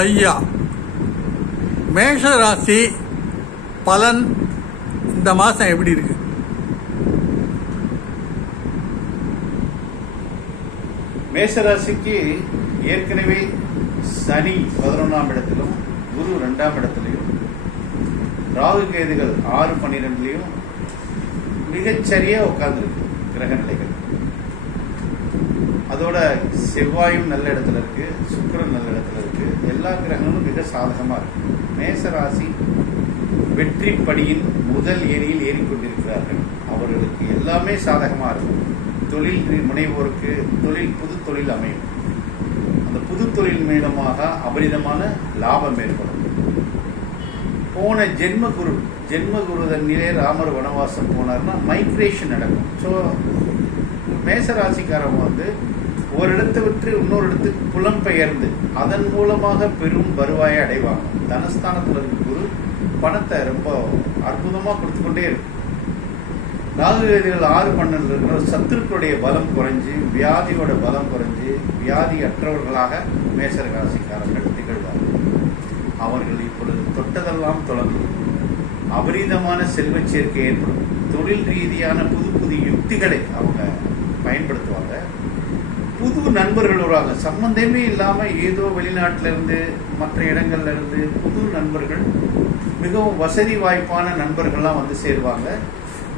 ஐயா, மேஷ ராசி பலன் இந்த மாதம் எப்படி இருக்கு? மேஷராசிக்கு ஏற்கனவே சனி 11ஆம் இடத்திலும், குரு 2ஆம் இடத்திலையும், ராகு கேதுகள் 6, 12லையும் மிகச்சரியா உட்கார்ந்துருக்கு கிரக நிலைகள். அதோட செவ்வாயும் நல்ல இடத்துல இருக்கு, சுக்கிரன் நல்ல இடத்துல இருக்கு. எல்லா கிரகங்களும் மிக சாதகமா இருக்கு. மேசராசி வெற்றி படியின் முதல் ஏணியில் ஏறிக்கொண்டிருக்கிறார்கள். அவர்களுக்கு எல்லாமே சாதகமா இருக்கும். தொழில் முனைவோருக்கு புது தொழில் அமையும். அந்த புது தொழில் மூலமாக அபரிதமான லாபம் ஏற்படும். போன ஜென்மகுரு தண்ணிலே ராமர் வனவாசம் போனார்னா மைக்ரேஷன் நடக்கும். ஸோ மேசராசிக்காரங்க ஒரு இடத்தை விட்டு இன்னொரு இடத்துக்கு புலம்பெயர்ந்து அதன் மூலமாக பெரும் வருவாயை அடைவாங்க. தனஸ்தானத்தில் இருக்க குரு பணத்தை ரொம்ப அற்புதமாக கொடுத்துக்கொண்டே இருக்கு. ராகுகேதுகள் 6, 12 இருக்கிற சத்துருக்களுடைய பலம் குறைஞ்சு, வியாதியோட பலம் குறைஞ்சு, வியாதி அற்றவர்களாக மேசராசிக்காரர்கள் திகழ்வார்கள். அவர்கள் இப்பொழுது தொட்டதெல்லாம் தொடங்கும். அபரிதமான செல்வ சேர்க்கை ஏற்படும். தொழில் ரீதியான புது யுக்திகளை அவங்க பயன்படுத்துவாங்க. புது நண்பர்கள் வருவாங்க. சம்பந்தமே இல்லாம ஏதோ வெளிநாட்டில இருந்து மற்ற இடங்கள்ல இருந்து புது நண்பர்கள், மிகவும் வசதி வாய்ப்பான நண்பர்கள்லாம் சேருவாங்க.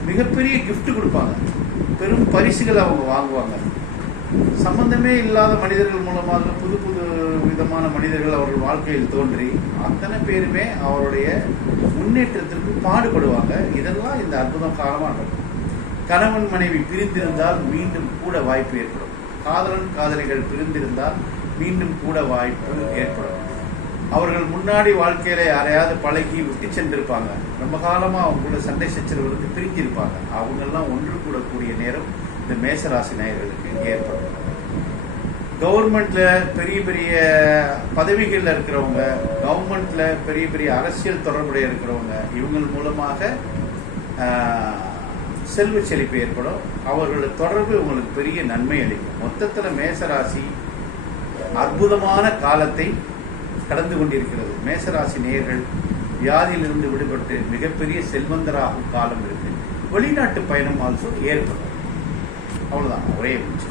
மிகப்பெரிய கிஃப்ட் கொடுப்பாங்க. பெரும் பரிசுகளை அவங்க வாங்குவாங்க. சம்பந்தமே இல்லாத மனிதர்கள் மூலமாக புது விதமான மனிதர்கள் அவர்கள் வாழ்க்கையில் தோன்றி அத்தனை பேருமே அவருடைய முன்னேற்றத்திற்கு பாடுபடுவாங்க. இதெல்லாம் இந்த அற்புதம் காலமாக நடக்கும். கணவன் மனைவி பிரிந்திருந்தால் மீண்டும் கூட வாய்ப்பு ஏற்படும். காதலன் காதலிகள் பிரிந்திருந்தால் மீண்டும் கூட வாய்ப்பு ஏற்படும். அவர்கள் முன்னாடி வாழ்க்கையில யாரையாவது பழகி விட்டு சென்றிருப்பாங்க. ரொம்ப காலமா அவங்களோட சண்டை சச்சரவுகளுக்கு பிரிஞ்சிருப்பாங்க. அவங்கெல்லாம் ஒன்று கூடக்கூடிய நேரம் இந்த மேசராசி நேயர்களுக்கு ஏற்படும். கவர்மெண்ட்ல பெரிய பெரிய பதவிகளில் இருக்கிறவங்க, கவர்மெண்ட்ல பெரிய பெரிய அரசியல் தொடர்புடைய இருக்கிறவங்க, இவங்க மூலமாக செல்வ செழிப்பு ஏற்படும். அவர்களோட தொடர்பு உங்களுக்கு பெரிய நன்மை அளிக்கும். மொத்தத்தில் மேசராசி அற்புதமான காலத்தை கடந்து கொண்டிருக்கிறது. மேசராசி நேயர்கள் வியாதியிலிருந்து விடுபட்டு மிகப்பெரிய செல்வந்தராகும் காலம் இருக்கு. வெளிநாட்டு பயணம் ஆல்சோ ஏற்படும். அவ்வளவுதான், ஒரே முடிச்சு.